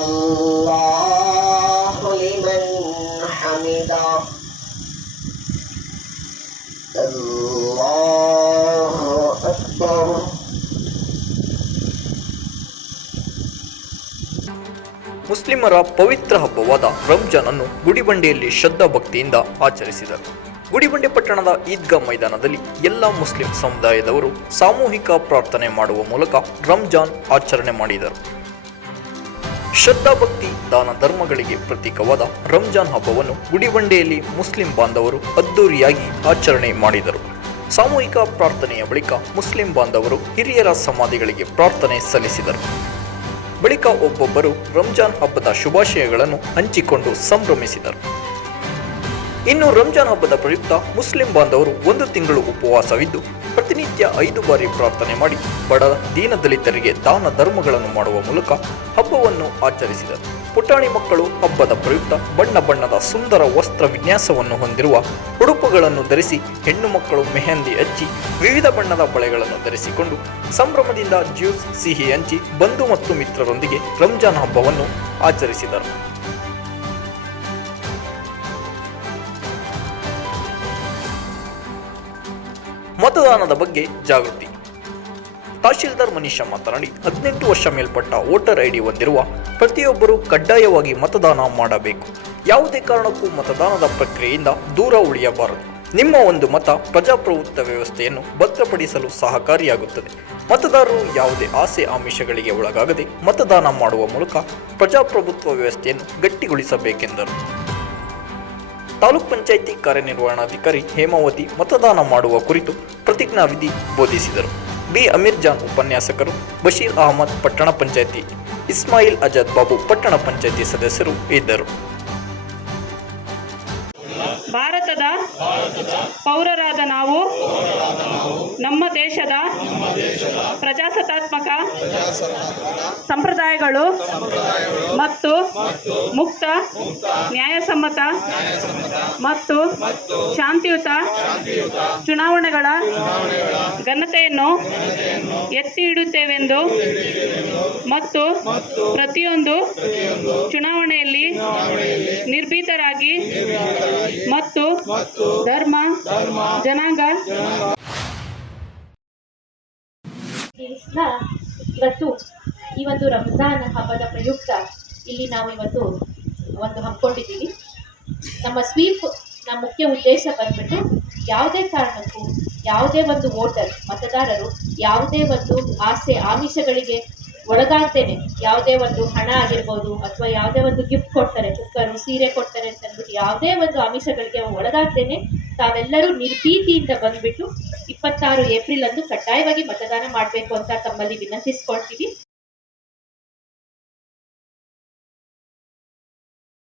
الله لمن حمده الله أكبر ಮುಸ್ಲಿಮರ ಪವಿತ್ರ ಹಬ್ಬವಾದ ರಂಜಾನ್ ಅನ್ನು ಗುಡಿಬಂಡೆಯಲ್ಲಿ ಶ್ರದ್ಧಾ ಭಕ್ತಿಯಿಂದ ಆಚರಿಸಿದರು ಗುಡಿಬಂಡೆ ಪಟ್ಟಣದ ಈದ್ಗಾ ಮೈದಾನದಲ್ಲಿ ಎಲ್ಲ ಮುಸ್ಲಿಂ ಸಮುದಾಯದವರು ಸಾಮೂಹಿಕ ಪ್ರಾರ್ಥನೆ ಮಾಡುವ ಮೂಲಕ ರಂಜಾನ್ ಆಚರಣೆ ಮಾಡಿದರು ಶ್ರದ್ಧಾ ಭಕ್ತಿ ದಾನ ಧರ್ಮಗಳಿಗೆ ಪ್ರತೀಕವಾದ ರಂಜಾನ್ ಹಬ್ಬವನ್ನು ಗುಡಿಬಂಡೆಯಲ್ಲಿ ಮುಸ್ಲಿಂ ಬಾಂಧವರು ಅದ್ದೂರಿಯಾಗಿ ಆಚರಣೆ ಮಾಡಿದರು. ಸಾಮೂಹಿಕ ಪ್ರಾರ್ಥನೆಯ ಬಳಿಕ ಮುಸ್ಲಿಂ ಬಾಂಧವರು ಹಿರಿಯರ ಸಮಾಧಿಗಳಿಗೆ ಪ್ರಾರ್ಥನೆ ಸಲ್ಲಿಸಿದರು. ಬಳಿಕ ಒಬ್ಬೊಬ್ಬರು ರಂಜಾನ್ ಹಬ್ಬದ ಶುಭಾಶಯಗಳನ್ನು ಹಂಚಿಕೊಂಡು ಸಂಭ್ರಮಿಸಿದರು. ಇನ್ನು ರಂಜಾನ್ ಹಬ್ಬದ ಪ್ರಯುಕ್ತ ಮುಸ್ಲಿಂ ಬಾಂಧವರು ಒಂದು ತಿಂಗಳು ಉಪವಾಸವಿದ್ದು, ಪ್ರತಿನಿತ್ಯ ಐದು ಬಾರಿ ಪ್ರಾರ್ಥನೆ ಮಾಡಿ ಬಡ ದೀನದಲಿತರಿಗೆ ದಾನ ಧರ್ಮಗಳನ್ನು ಮಾಡುವ ಮೂಲಕ ಹಬ್ಬವನ್ನು ಆಚರಿಸಿದರು. ಪುಟಾಣಿ ಮಕ್ಕಳು ಹಬ್ಬದ ಪ್ರಯುಕ್ತ ಬಣ್ಣ ಬಣ್ಣದ ಸುಂದರ ವಸ್ತ್ರ ವಿನ್ಯಾಸವನ್ನು ಹೊಂದಿರುವ ಉಡುಪುಗಳನ್ನು ಧರಿಸಿ ಹೆಣ್ಣು ಮಕ್ಕಳು ಮೆಹಂದಿ ಹಚ್ಚಿ ವಿವಿಧ ಬಣ್ಣದ ಬಳೆಗಳನ್ನು ಧರಿಸಿಕೊಂಡು ಸಂಭ್ರಮದಿಂದ ಜ್ಯೂಸ್, ಸಿಹಿ ಹಂಚಿ ಬಂಧು ಮತ್ತು ಮಿತ್ರರೊಂದಿಗೆ ರಂಜಾನ್ ಹಬ್ಬವನ್ನು ಆಚರಿಸಿದರು. ಮತದಾನದ ಬಗ್ಗೆ ಜಾಗೃತಿ. ತಹಶೀಲ್ದಾರ್ ಮನೀಷಾ ಮಾತನಾಡಿ, ಹದಿನೆಂಟು ವರ್ಷ ಮೇಲ್ಪಟ್ಟ ವೋಟರ್ ಐಡಿ ಹೊಂದಿರುವ ಪ್ರತಿಯೊಬ್ಬರೂ ಕಡ್ಡಾಯವಾಗಿ ಮತದಾನ ಮಾಡಬೇಕು. ಯಾವುದೇ ಕಾರಣಕ್ಕೂ ಮತದಾನದ ಪ್ರಕ್ರಿಯೆಯಿಂದ ದೂರ ಉಳಿಯಬಾರದು. ನಿಮ್ಮ ಒಂದು ಮತ ಪ್ರಜಾಪ್ರಭುತ್ವ ವ್ಯವಸ್ಥೆಯನ್ನು ಭದ್ರಪಡಿಸಲು ಸಹಕಾರಿಯಾಗುತ್ತದೆ. ಮತದಾರರು ಯಾವುದೇ ಆಸೆ ಆಮಿಷಗಳಿಗೆ ಒಳಗಾಗದೆ ಮತದಾನ ಮಾಡುವ ಮೂಲಕ ಪ್ರಜಾಪ್ರಭುತ್ವ ವ್ಯವಸ್ಥೆಯನ್ನು ಗಟ್ಟಿಗೊಳಿಸಬೇಕೆಂದರು. ತಾಲೂಕ್ ಪಂಚಾಯಿತಿ ಕಾರ್ಯನಿರ್ವಹಣಾಧಿಕಾರಿ ಹೇಮಾವತಿ ಮತದಾನ ಮಾಡುವ ಕುರಿತು ಪ್ರತಿಜ್ಞಾವಿಧಿ ಬೋಧಿಸಿದರು. ಬಿ. ಅಮೀರ್ ಜಾನ್ ಉಪನ್ಯಾಸಕರು, ಬಶೀರ್ ಅಹಮದ್ ಪಟ್ಟಣ ಪಂಚಾಯಿತಿ, ಇಸ್ಮಾಯಿಲ್ ಅಜಾದ್ ಬಾಬು ಪಟ್ಟಣ ಪಂಚಾಯಿತಿ ಸದಸ್ಯರು ಇದ್ದರು. ಭಾರತದ ಪೌರರಾದ ನಾವು ನಮ್ಮ ದೇಶದ ಪ್ರಜಾಸತ್ತಾತ್ಮಕ ಸಂಪ್ರದಾಯಗಳು ಮತ್ತು ಮುಕ್ತ ನ್ಯಾಯಸಮ್ಮತ ಮತ್ತು ಶಾಂತಿಯುತ ಚುನಾವಣೆಗಳ ಘನತೆಯನ್ನು ಎತ್ತಿ ಇಡುತ್ತೇವೆಂದು ಮತ್ತು ಪ್ರತಿಯೊಂದು ಚುನಾವಣೆಯಲ್ಲಿ ನಿರ್ಭೀತರಾಗಿ ಮತ್ತು ಧರ್ಮ ಜನಾಂಗ. ಇವತ್ತು ಈ ಒಂದು ರಂಜಾನ್ ಹಬ್ಬದ ಪ್ರಯುಕ್ತ ಇಲ್ಲಿ ನಾವು ಇವತ್ತು ಒಂದು ಹಮ್ಮಿಕೊಂಡಿದ್ದೀವಿ. ನಮ್ಮ ಸ್ವೀಪ್ ನಮ್ಮ ಮುಖ್ಯ ಉದ್ದೇಶ ಬಂದ್ಬಿಟ್ಟು ಯಾವುದೇ ಕಾರಣಕ್ಕೂ ಯಾವುದೇ ಒಂದು ವೋಟರ್ ಮತದಾರರು ಯಾವುದೇ ಒಂದು ಆಸೆ ಆಮಿಷಗಳಿಗೆ ಒಳಗಾಗ್ತೇನೆ. ಯಾವುದೇ ಒಂದು ಹಣ ಆಗಿರ್ಬೋದು ಅಥವಾ ಯಾವುದೇ ಒಂದು ಗಿಫ್ಟ್ ಕೊಡ್ತಾರೆ ಕುಕ್ಕರು ಸೀರೆ ಕೊಡ್ತಾರೆ ಅಂತ ಅಂದ್ಬಿಟ್ಟು ಯಾವುದೇ ಒಂದು ಆಮಿಷಗಳಿಗೆ ಒಳಗಾಗ್ತೇನೆ. ತಾವೆಲ್ಲರೂ ನಿರ್ಭೀತಿಯಿಂದ ಬಂದ್ಬಿಟ್ಟು ಇಪ್ಪತ್ತಾರು ಏಪ್ರಿಲ್ ಅಂದು ಕಡ್ಡಾಯವಾಗಿ ಮತದಾನ ಮಾಡಬೇಕು ಅಂತ ತಮ್ಮಲ್ಲಿ ವಿನಂತಿಸ್ಕೊಳ್ತೀವಿ.